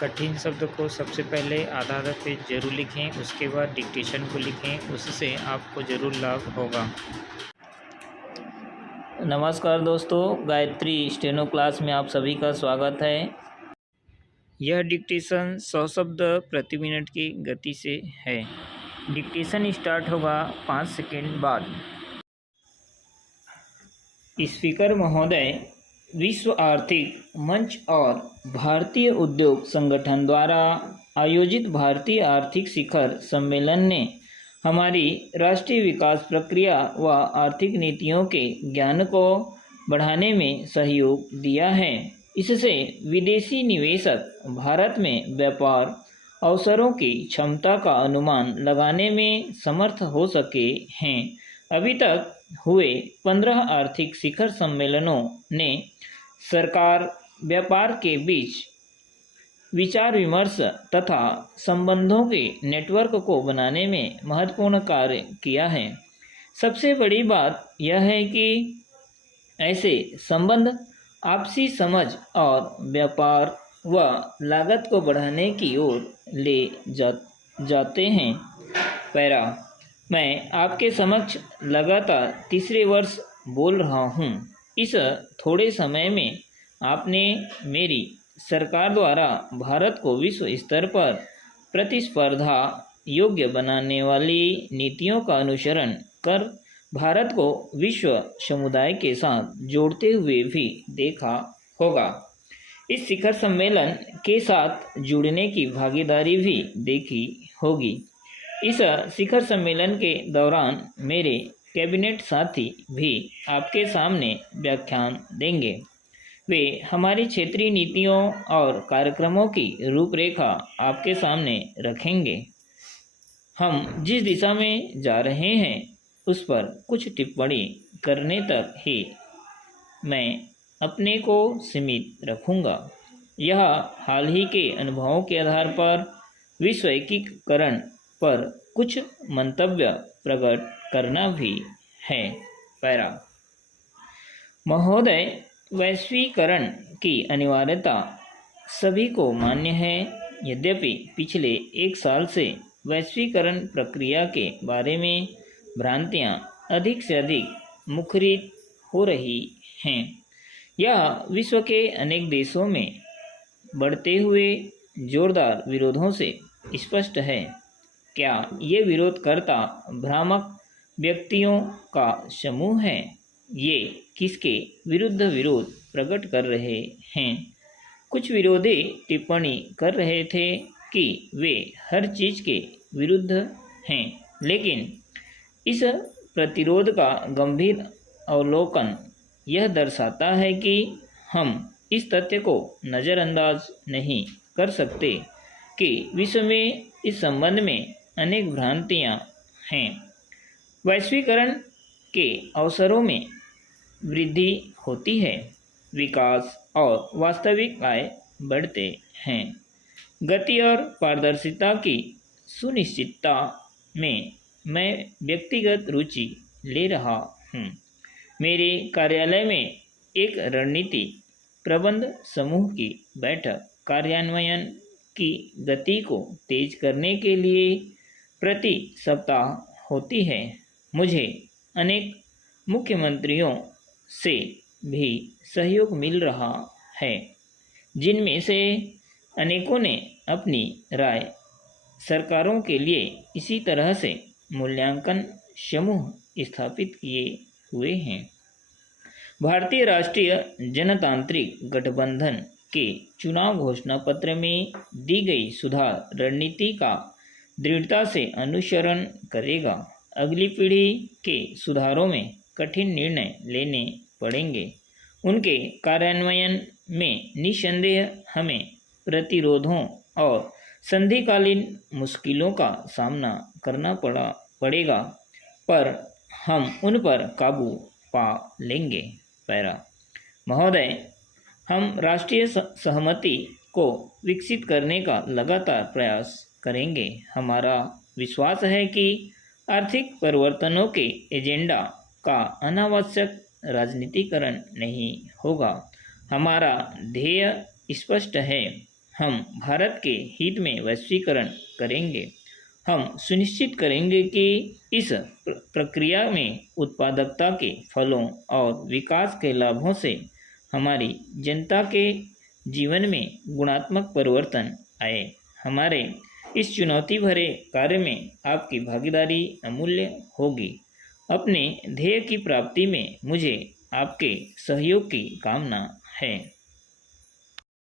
कठिन शब्द को सबसे पहले आधा पेज जरूर लिखें, उसके बाद डिक्टेशन को लिखें, उससे आपको ज़रूर लाभ होगा। नमस्कार दोस्तों, गायत्री स्टेनो क्लास में आप सभी का स्वागत है। यह डिक्टेशन 100 शब्द प्रति मिनट की गति से है। डिक्टेशन स्टार्ट होगा 5 सेकंड बाद। स्पीकर महोदय, विश्व आर्थिक मंच और भारतीय उद्योग संगठन द्वारा आयोजित भारतीय आर्थिक शिखर सम्मेलन ने हमारी राष्ट्रीय विकास प्रक्रिया व आर्थिक नीतियों के ज्ञान को बढ़ाने में सहयोग दिया है। इससे विदेशी निवेशक भारत में व्यापार अवसरों की क्षमता का अनुमान लगाने में समर्थ हो सके हैं। अभी तक हुए 15 आर्थिक शिखर सम्मेलनों ने सरकार व्यापार के बीच विचार विमर्श तथा संबंधों के नेटवर्क को बनाने में महत्वपूर्ण कार्य किया है। सबसे बड़ी बात यह है कि ऐसे संबंध आपसी समझ और व्यापार व लागत को बढ़ाने की ओर ले जाते हैं। पैरा, मैं आपके समक्ष लगातार तीसरे वर्ष बोल रहा हूँ। इस थोड़े समय में आपने मेरी सरकार द्वारा भारत को विश्व स्तर पर प्रतिस्पर्धा योग्य बनाने वाली नीतियों का अनुसरण कर भारत को विश्व समुदाय के साथ जोड़ते हुए भी देखा होगा। इस शिखर सम्मेलन के साथ जुड़ने की भागीदारी भी देखी होगी। इस शिखर सम्मेलन के दौरान मेरे कैबिनेट साथी भी आपके सामने व्याख्यान देंगे। वे हमारी क्षेत्रीय नीतियों और कार्यक्रमों की रूपरेखा आपके सामने रखेंगे। हम जिस दिशा में जा रहे हैं उस पर कुछ टिप्पणी करने तक ही मैं अपने को सीमित रखूँगा। यह हाल ही के अनुभवों के आधार पर विश्व एकीकरण पर कुछ मंतव्य प्रकट करना भी है। पैरा, महोदय, वैश्वीकरण की अनिवार्यता सभी को मान्य है। यद्यपि पिछले 1 साल से वैश्वीकरण प्रक्रिया के बारे में भ्रांतियाँ अधिक से अधिक मुखरित हो रही हैं। यह विश्व के अनेक देशों में बढ़ते हुए जोरदार विरोधों से स्पष्ट है। क्या ये विरोधकर्ता भ्रामक व्यक्तियों का समूह है? ये किसके विरुद्ध विरोध प्रकट कर रहे हैं? कुछ विरोधी टिप्पणी कर रहे थे कि वे हर चीज़ के विरुद्ध हैं, लेकिन इस प्रतिरोध का गंभीर अवलोकन यह दर्शाता है कि हम इस तथ्य को नज़रअंदाज नहीं कर सकते कि विश्व में इस संबंध में अनेक भ्रांतियाँ हैं। वैश्वीकरण के अवसरों में वृद्धि होती है, विकास और वास्तविक आय बढ़ते हैं। गति और पारदर्शिता की सुनिश्चितता में मैं व्यक्तिगत रुचि ले रहा हूँ। मेरे कार्यालय में एक रणनीति प्रबंध समूह की बैठक कार्यान्वयन की गति को तेज करने के लिए प्रति सप्ताह होती है। मुझे अनेक मुख्यमंत्रियों से भी सहयोग मिल रहा है, जिनमें से अनेकों ने अपनी राय सरकारों के लिए इसी तरह से मूल्यांकन समूह स्थापित किए हुए हैं। भारतीय राष्ट्रीय जनतांत्रिक गठबंधन के चुनाव घोषणा पत्र में दी गई सुधार रणनीति का दृढ़ता से अनुसरण करेगा। अगली पीढ़ी के सुधारों में कठिन निर्णय लेने पड़ेंगे। उनके कार्यान्वयन में निस्संदेह हमें प्रतिरोधों और संधिकालीन मुश्किलों का सामना करना पड़ेगा, पर हम उन पर काबू पा लेंगे। पैरा, महोदय, हम राष्ट्रीय सहमति को विकसित करने का लगातार प्रयास करेंगे। हमारा विश्वास है कि आर्थिक परिवर्तनों के एजेंडा का अनावश्यक राजनीतिकरण नहीं होगा। हमारा ध्येय स्पष्ट है। हम भारत के हित में वैश्वीकरण करेंगे। हम सुनिश्चित करेंगे कि इस प्रक्रिया में उत्पादकता के फलों और विकास के लाभों से हमारी जनता के जीवन में गुणात्मक परिवर्तन आए। हमारे इस चुनौती भरे कार्य में आपकी भागीदारी अमूल्य होगी। अपने ध्येय की प्राप्ति में मुझे आपके सहयोग की कामना है।